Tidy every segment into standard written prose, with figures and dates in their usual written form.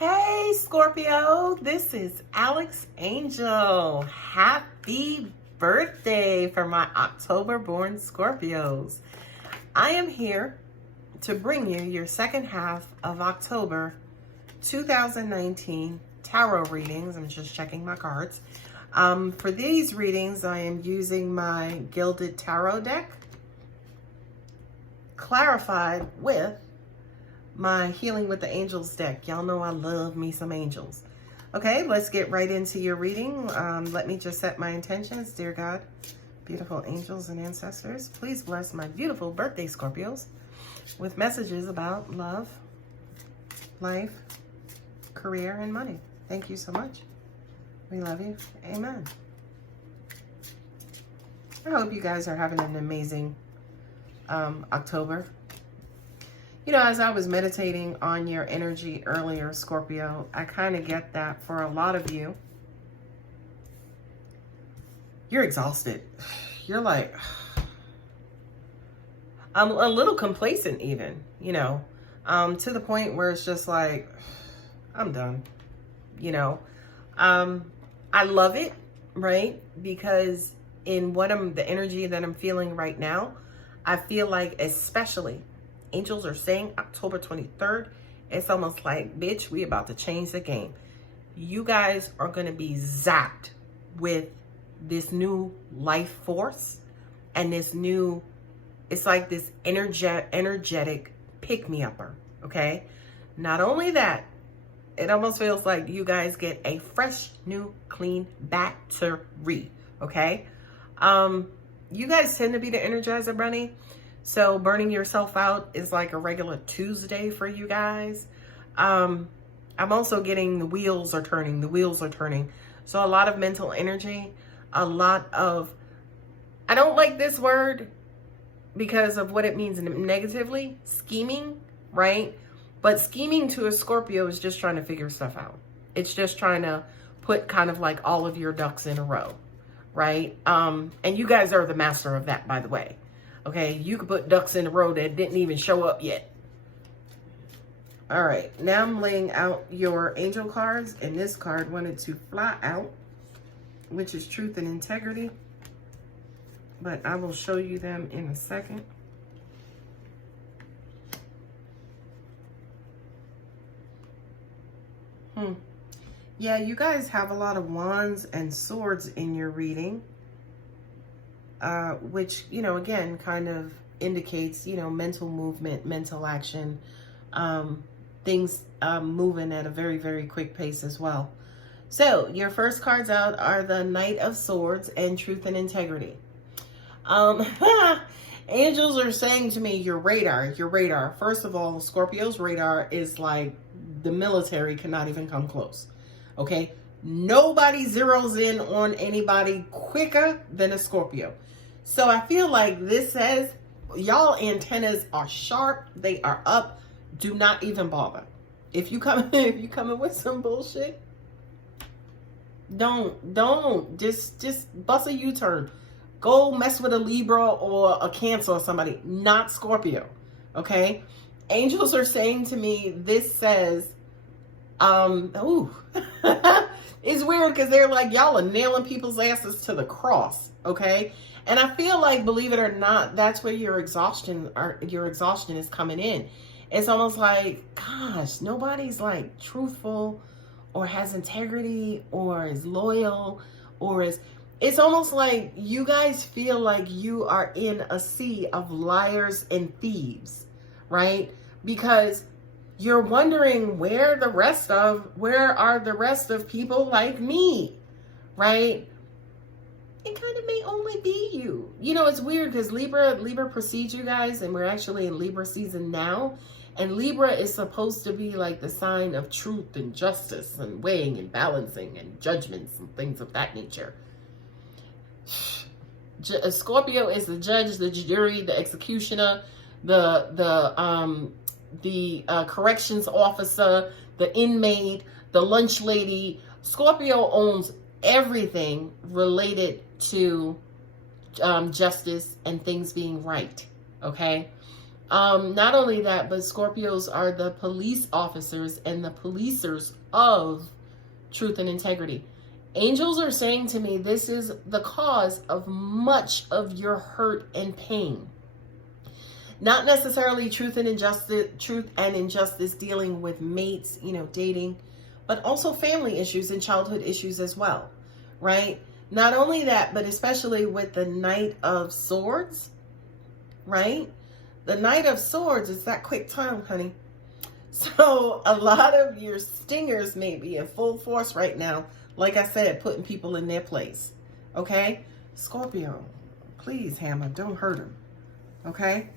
Hey Scorpio, this is Alex Angel. Happy birthday for my October born Scorpios. I am here to bring you your second half of October 2019 tarot readings. I'm just checking my cards. For these readings, I am using my Gilded Tarot deck, clarified with my Healing with the Angels deck. Y'all know I love me some angels. Okay, let's get right into your reading. Let me just set my intentions. Dear God, beautiful angels and ancestors, please bless my beautiful birthday Scorpios with messages about love, life, career, and money. Thank you so much. We love you. Amen. I hope you guys are having an amazing October. You know, as I was meditating on your energy earlier, Scorpio, I kind of get that for a lot of you, you're exhausted. You're like, I'm a little complacent even, you know, to the point where it's just like, I'm done, you know. I love it, right? Because in the energy that I'm feeling right now, I feel like especially angels are saying October 23rd. It's almost like, bitch, we about to change the game. You guys are going to be zapped with this new life force and this new, it's like this energetic pick-me-upper, okay? Not only that, it almost feels like you guys get a fresh, new, clean battery, okay? You guys tend to be the Energizer Bunny. So burning yourself out is like a regular Tuesday for you guys. I'm also getting the wheels are turning. So a lot of mental energy, a lot of, I don't like this word because of what it means negatively, scheming, right? But scheming to a Scorpio is just trying to figure stuff out. It's just trying to put kind of like all of your ducks in a row, right? And you guys are the master of that, by the way. Okay, you could put ducks in a row that didn't even show up yet. All right, now I'm laying out your angel cards, and this card wanted to fly out, which is truth and integrity. But I will show you them in a second. Yeah, you guys have a lot of wands and swords in your reading. Which, you know, again, kind of indicates, you know, mental movement, mental action, things moving at a very, very quick pace as well. So your first cards out are the Knight of Swords and Truth and Integrity. Angels are saying to me, your radar. First of all, Scorpio's radar is like the military cannot even come close. Okay. Nobody zeroes in on anybody quicker than a Scorpio. So I feel like this says y'all antennas are sharp. They are up. Do not even bother. If you coming with some bullshit, don't just bust a U-turn. Go mess with a Libra or a Cancer or somebody, not Scorpio. Okay? Angels are saying to me, this says, it's weird because they're like, y'all are nailing people's asses to the cross, okay? And I feel like, believe it or not, that's where your exhaustion is coming in. It's almost like, gosh, nobody's like truthful or has integrity or is loyal or is, it's almost like you guys feel like you are in a sea of liars and thieves, right? Because you're wondering where are the rest of people like me, right? It kind of may only be you. You know, it's weird because Libra precedes you guys, and we're actually in Libra season now. And Libra is supposed to be like the sign of truth and justice and weighing and balancing and judgments and things of that nature. Scorpio is the judge, the jury, the executioner, the corrections officer, the inmate, the lunch lady. Scorpio owns everything related to justice and things being right, okay? Not only that, but Scorpios are the police officers and the policers of truth and integrity. Angels are saying to me, this is the cause of much of your hurt and pain. Not necessarily truth and injustice dealing with mates, dating, but also family issues and childhood issues as well, right? Not only that, but especially with the Knight of Swords, right? The Knight of Swords is that quick time, honey. So a lot of your stingers may be in full force right now. Like I said, putting people in their place, okay? Scorpio, please, Hammer, don't hurt him, okay?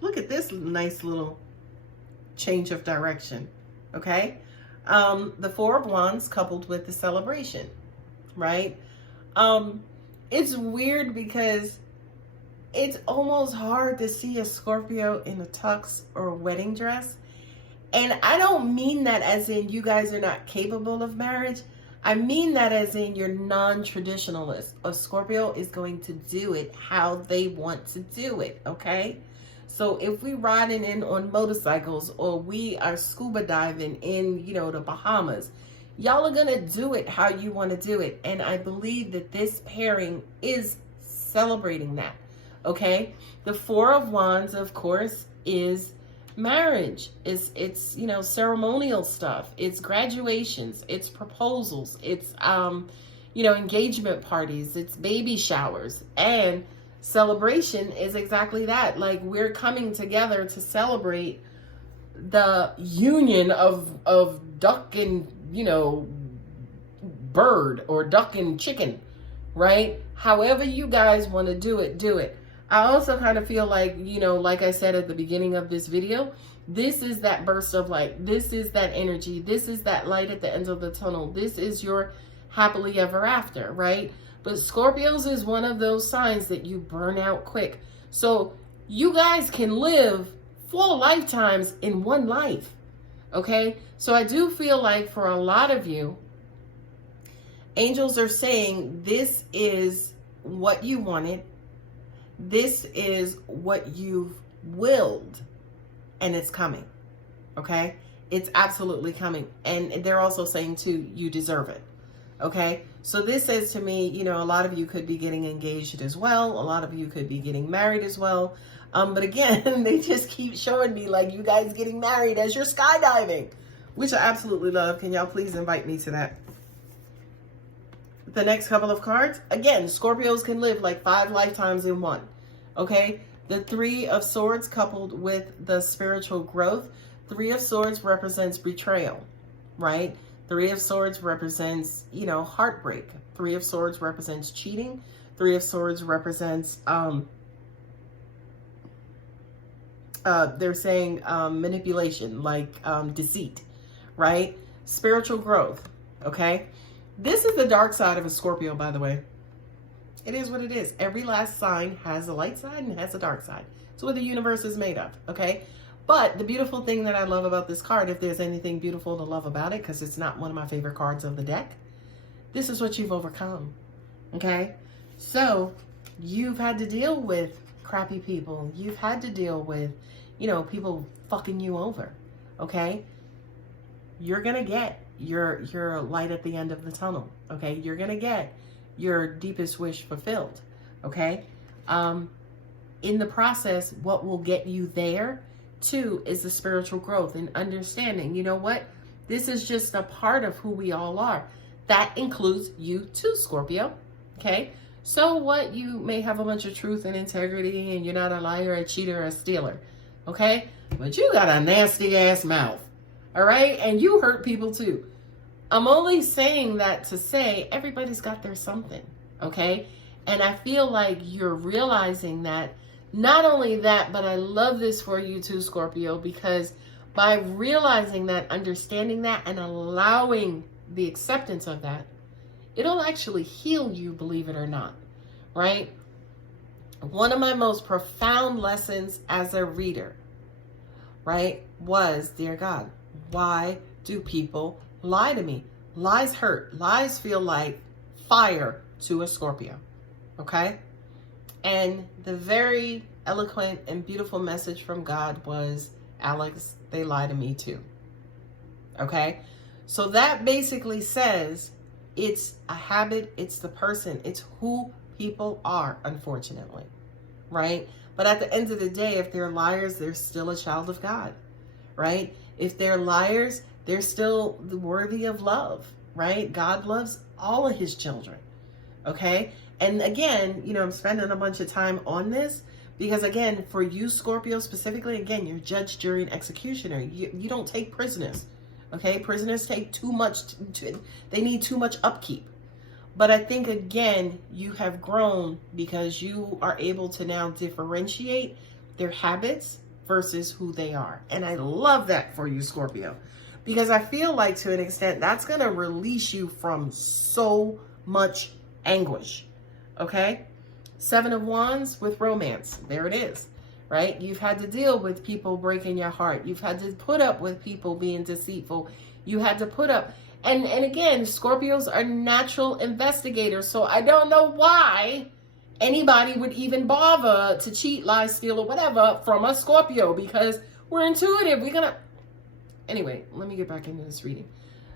Look at this nice little change of direction, okay? The Four of Wands coupled with the Celebration, right? It's weird because it's almost hard to see a Scorpio in a tux or a wedding dress. And I don't mean that as in you guys are not capable of marriage. I mean that as in you're non-traditionalist. A Scorpio is going to do it how they want to do it, okay? So if we riding in on motorcycles or we are scuba diving in, the Bahamas, y'all are going to do it how you want to do it. And I believe that this pairing is celebrating that, okay? The Four of Wands, of course, is marriage. It's ceremonial stuff. It's graduations. It's proposals. It's, engagement parties. It's baby showers. And celebration is exactly that. Like, we're coming together to celebrate the union of duck and, bird, or duck and chicken, right? However you guys want to do it, do it. I also kind of feel like, like I said at the beginning of this video, this is that burst of light. This is that energy. This is that light at the end of the tunnel. This is your happily ever after, right? But Scorpios is one of those signs that you burn out quick. So you guys can live 4 lifetimes in one life, okay? So I do feel like for a lot of you, angels are saying this is what you wanted. This is what you've willed, and it's coming, okay? It's absolutely coming. And they're also saying, too, you deserve it, okay? So this says to me, a lot of you could be getting engaged as well. A lot of you could be getting married as well. But again, they just keep showing me, like, you guys getting married as you're skydiving, which I absolutely love. Can y'all please invite me to that? The next couple of cards, again, Scorpios can live like 5 lifetimes in one, okay? The Three of Swords coupled with the spiritual growth. Three of Swords represents betrayal, right? Three of Swords represents, heartbreak. Three of Swords represents cheating. Three of Swords represents, they're saying manipulation, like deceit, right? Spiritual growth, okay? This is the dark side of a Scorpio, by the way. It is what it is. Every last sign has a light side and has a dark side. It's what the universe is made of, okay? But the beautiful thing that I love about this card, if there's anything beautiful to love about it, because it's not one of my favorite cards of the deck, this is what you've overcome, okay? So you've had to deal with crappy people. You've had to deal with, people fucking you over, okay? You're going to get your light at the end of the tunnel, okay? You're going to get your deepest wish fulfilled, okay? In the process, what will get you there, too, is the spiritual growth and understanding. You know what? This is just a part of who we all are. That includes you too, Scorpio, okay? So what? You may have a bunch of truth and integrity and you're not a liar, a cheater, or a stealer, okay? But you got a nasty ass mouth, all right? And you hurt people too. I'm only saying that to say everybody's got their something, okay? And I feel like you're realizing that. Not only that, but I love this for you too, Scorpio, because by realizing that, understanding that, and allowing the acceptance of that, it'll actually heal you, believe it or not, right? One of my most profound lessons as a reader, right, was, dear God, why do people lie to me? Lies hurt. Lies feel like fire to a Scorpio, okay? And the very eloquent and beautiful message from God was, Alex, they lie to me too. Okay? So that basically says it's a habit, it's the person, it's who people are, unfortunately. Right? But at the end of the day, if they're liars, they're still a child of God. Right? If they're liars, they're still worthy of love. Right? God loves all of his children. Okay? And again, I'm spending a bunch of time on this because, again, for you, Scorpio, specifically, again, you're judge, jury, and executioner. You don't take prisoners. Okay? Prisoners take too much. They need too much upkeep. But I think, again, you have grown because you are able to now differentiate their habits versus who they are. And I love that for you, Scorpio, because I feel like, to an extent, that's going to release you from so much anguish. Okay? 7 of Wands with romance. There it is. Right? You've had to deal with people breaking your heart. You've had to put up with people being deceitful. You had to put up. And again, Scorpios are natural investigators. So I don't know why anybody would even bother to cheat, lie, steal, or whatever from a Scorpio, because we're intuitive. Anyway, let me get back into this reading.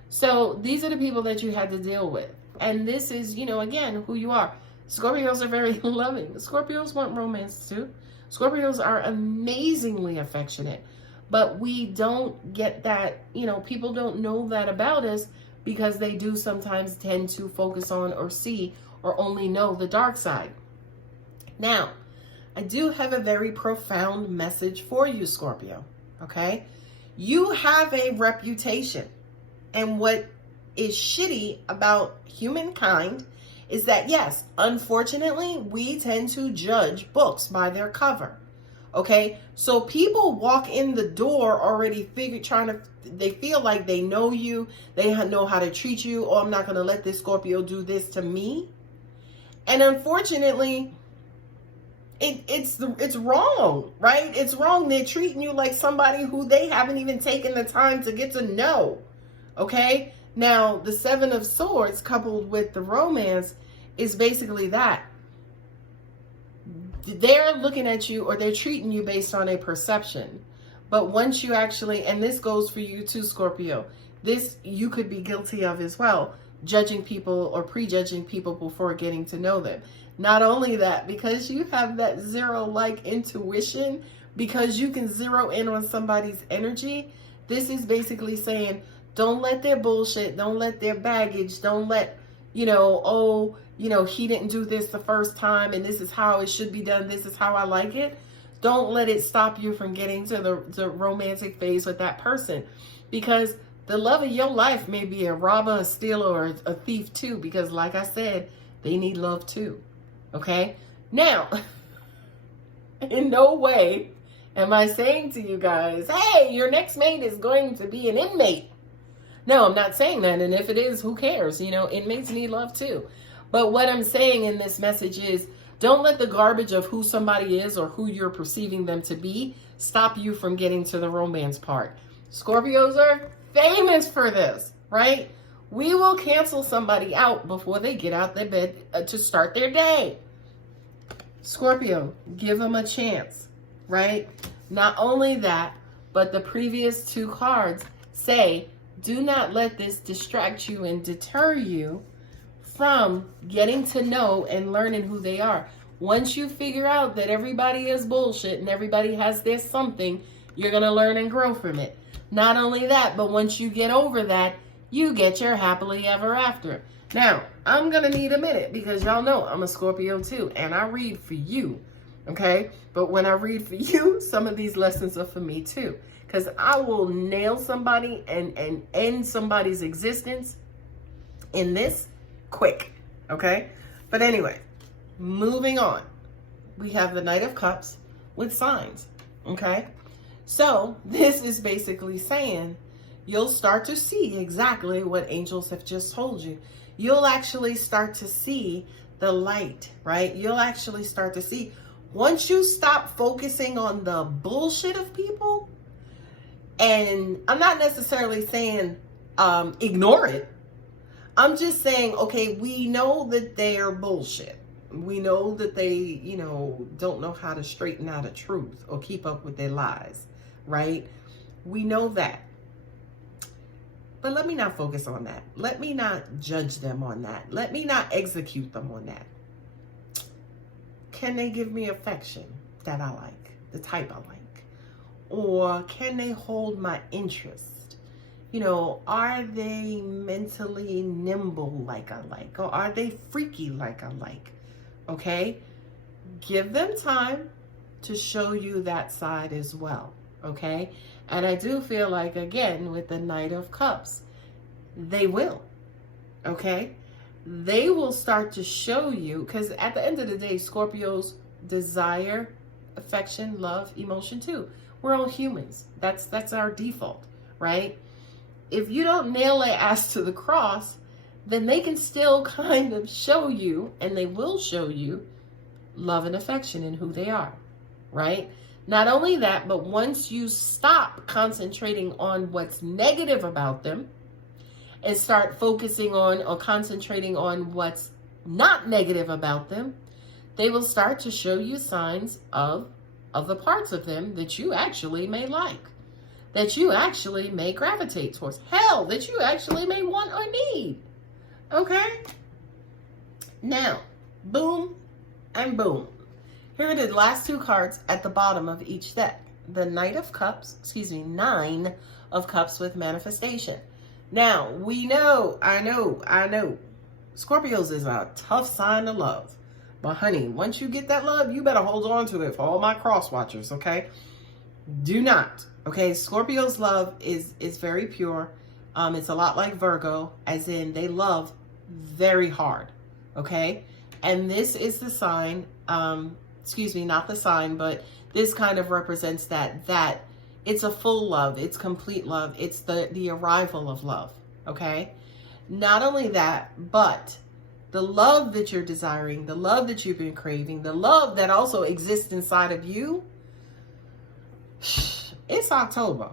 So these are the people that you had to deal with. And this is, again, who you are. Scorpios are very loving. Scorpios want romance too. Scorpios are amazingly affectionate. But we don't get that, people don't know that about us because they do sometimes tend to focus on or see or only know the dark side. Now, I do have a very profound message for you, Scorpio. Okay? You have a reputation. And what is shitty about humankind is that, yes, unfortunately, we tend to judge books by their cover. Okay, so people walk in the door already they feel like they know you, they know how to treat you. Oh, I'm not going to let this Scorpio do this to me. And unfortunately, it's wrong, right? It's wrong. They're treating you like somebody who they haven't even taken the time to get to know. Okay, now the 7 of Swords coupled with the romance is basically that. They're looking at you, or they're treating you based on a perception. But once you actually, and this goes for you too, Scorpio, this you could be guilty of as well, judging people or prejudging people before getting to know them. Not only that, because you have that zero-like intuition, because you can zero in on somebody's energy, this is basically saying, don't let their bullshit, don't let their baggage, don't let, he didn't do this the first time and this is how it should be done. This is how I like it. Don't let it stop you from getting to the romantic phase with that person, because the love of your life may be a robber, a stealer, or a thief too, because like I said, they need love too. Okay? Now, in no way am I saying to you guys, hey, your next mate is going to be an inmate. No, I'm not saying that. And if it is, who cares? Inmates need love too. But what I'm saying in this message is, don't let the garbage of who somebody is or who you're perceiving them to be stop you from getting to the romance part. Scorpios are famous for this, right? We will cancel somebody out before they get out their bed to start their day. Scorpio, give them a chance, right? Not only that, but the previous 2 cards say, do not let this distract you and deter you from getting to know and learning who they are. Once you figure out that everybody is bullshit and everybody has their something, you're going to learn and grow from it. Not only that, but once you get over that, you get your happily ever after. Now, I'm going to need a minute because y'all know I'm a Scorpio too, and I read for you, okay? But when I read for you, some of these lessons are for me too, because I will nail somebody and end somebody's existence in this quick, okay? But anyway, moving on. We have the Knight of Cups with signs, okay? So this is basically saying you'll start to see exactly what angels have just told you. You'll actually start to see the light, right? You'll actually start to see, once you stop focusing on the bullshit of people, and I'm not necessarily saying ignore it. I'm just saying, okay, we know that they are bullshit. We know that they, don't know how to straighten out a truth or keep up with their lies, right? We know that. But let me not focus on that. Let me not judge them on that. Let me not execute them on that. Can they give me affection that I like, the type I like? Or can they hold my interest? Are they mentally nimble like I like? Or are they freaky like I like? Okay? Give them time to show you that side as well. Okay? And I do feel like, again, with the Knight of Cups, they will. Okay? They will start to show you, because at the end of the day, Scorpios desire affection, love, emotion too. We're all humans. That's our default, right? If you don't nail their ass to the cross, then they can still kind of show you, and they will show you, love and affection in who they are, right? Not only that, but once you stop concentrating on what's negative about them and start focusing on or concentrating on what's not negative about them, they will start to show you signs of the parts of them that you actually may like, that you actually may gravitate towards. Hell, that you actually may want or need. Okay? Now, boom and boom. Here are the last two cards at the bottom of each deck. The Nine of Cups with manifestation. Now, we know, I know, Scorpios is a tough sign to love. But honey, once you get that love, you better hold on to it for all my cross watchers, okay? Do not. Okay, Scorpio's love is very pure. It's a lot like Virgo, as in they love very hard, okay? And this is the sign, not the sign, but this kind of represents that it's a full love, it's complete love, it's the arrival of love, okay? Not only that, but the love that you're desiring, the love that you've been craving, the love that also exists inside of you, it's October,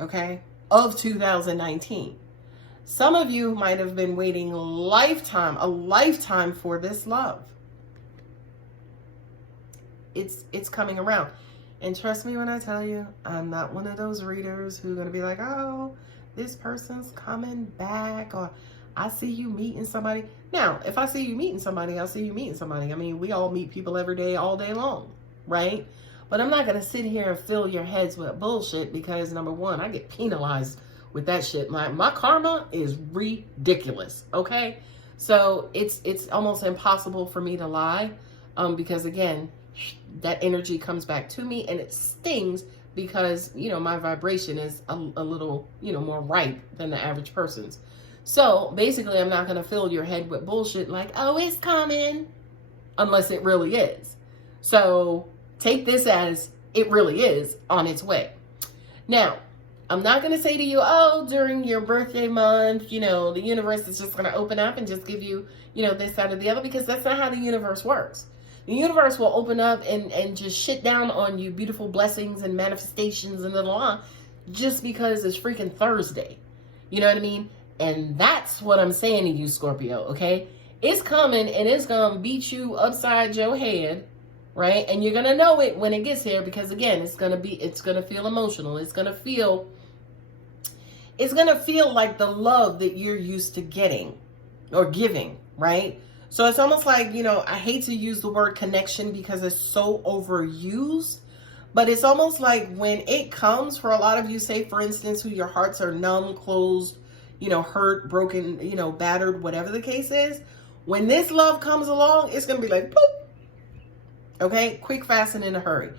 okay, of 2019. Some of you might have been waiting a lifetime for this love. It's coming around. And trust me when I tell you, I'm not one of those readers who are going to be like, oh, this person's coming back, or I see you meeting somebody. Now, if I see you meeting somebody, I'll see you meeting somebody. I mean, we all meet people every day, all day long, right? But I'm not going to sit here and fill your heads with bullshit because, number one, I get penalized with that shit. My karma is ridiculous, okay? So it's almost impossible for me to lie because, again, that energy comes back to me and it stings because, my vibration is a little, more ripe than the average person's. So basically, I'm not going to fill your head with bullshit like, oh, it's coming, unless it really is. So take this as it really is on its way. Now, I'm not going to say to you, oh, during your birthday month, the universe is just going to open up and just give you, this, that, or the other, because that's not how the universe works. The universe will open up and just shit down on you beautiful blessings and manifestations and just because it's freaking Thursday. You know what I mean? And that's what I'm saying to you, Scorpio, okay? It's coming and it's going to beat you upside your head, right? And you're going to know it when it gets here because, again, it's going to feel emotional. It's going to feel like the love that you're used to getting or giving, right? So it's almost like, I hate to use the word connection because it's so overused, but it's almost like when it comes for a lot of you, say, for instance, who your hearts are numb, closed, hurt, broken, battered, whatever the case is, when this love comes along, it's going to be like, boop. Okay? Quick, fast, and in a hurry.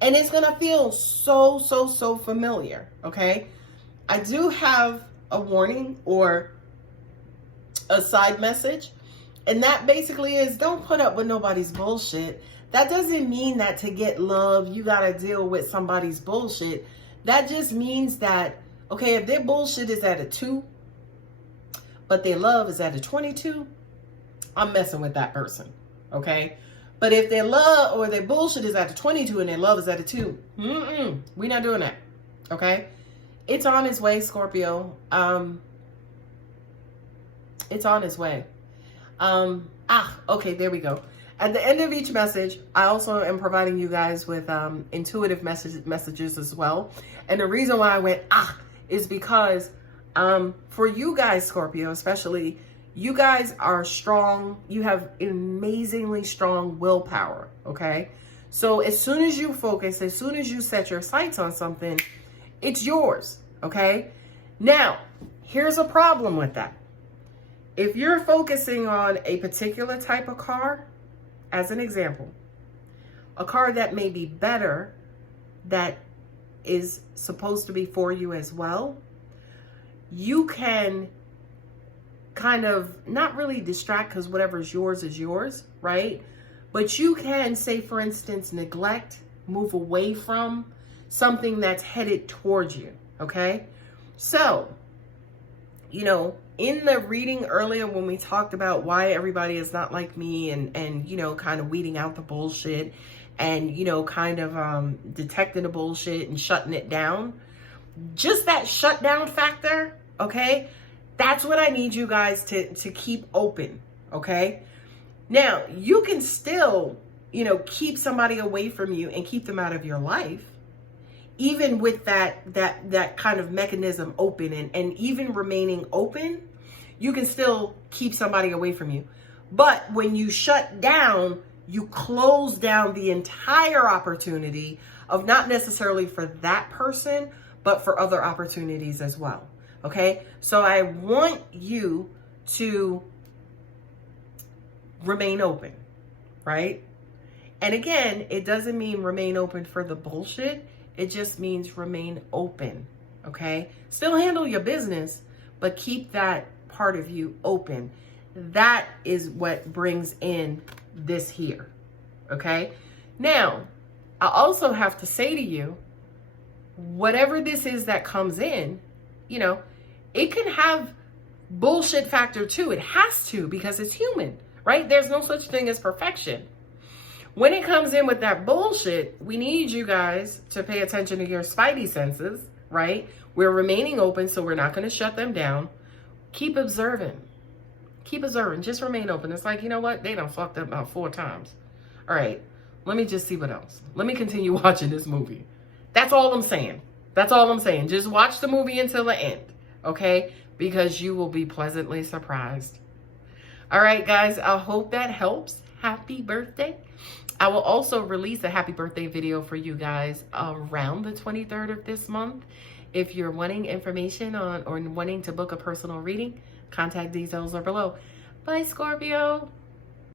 And it's going to feel so, so, so familiar. Okay? I do have a warning or a side message. And that basically is, don't put up with nobody's bullshit. That doesn't mean that to get love, you got to deal with somebody's bullshit. That just means that, okay, if their bullshit is at a 2, but their love is at a 22, I'm messing with that person, okay? But if their love or their bullshit is at a 22 and their love is at a 2, we're not doing that, okay? It's on its way, Scorpio. It's on its way. Okay, there we go. At the end of each message, I also am providing you guys with intuitive messages as well. And the reason why I went, is because for you guys, Scorpio, especially, you guys are strong. You have amazingly strong willpower, okay? So as soon as you focus, as soon as you set your sights on something, it's yours, okay? Now, here's a problem with that. If you're focusing on a particular type of car, as an example, a car that may be better, that is supposed to be for you as well, you can kind of not really distract, because whatever's yours is yours, right? But you can, say for instance, neglect, move away from something that's headed towards you, okay? So, you know, in the reading earlier when we talked about why everybody is not like me, and you know, kind of weeding out the bullshit, and you know, kind of detecting the bullshit and shutting it down, just that shutdown factor, okay? That's what I need you guys to keep open, okay? Now, you can still, you know, keep somebody away from you and keep them out of your life, even with that kind of mechanism open, and even remaining open, you can still keep somebody away from you. But when you shut down, you close down the entire opportunity of not necessarily for that person, but for other opportunities as well. Okay? So I want you to remain open, right? And again, it doesn't mean remain open for the bullshit. It just means remain open, okay? Still handle your business, but keep that part of you open. That is what brings in this here, okay? Now, I also have to say to you, whatever this is that comes in, you know, it can have bullshit factor too. It has to, because it's human, right? There's no such thing as perfection. When it comes in with that bullshit, we need you guys to pay attention to your spidey senses, right? We're remaining open, so we're not going to shut them down. Keep observing. Keep observing. Just remain open. It's like, you know what? They done fucked up about 4 times. All right, let me just see what else. Let me continue watching this movie. That's all I'm saying. That's all I'm saying. Just watch the movie until the end, okay? Because you will be pleasantly surprised. All right, guys, I hope that helps. Happy birthday. I will also release a happy birthday video for you guys around the 23rd of this month. If you're wanting information on or wanting to book a personal reading, contact details are below. Bye, Scorpio.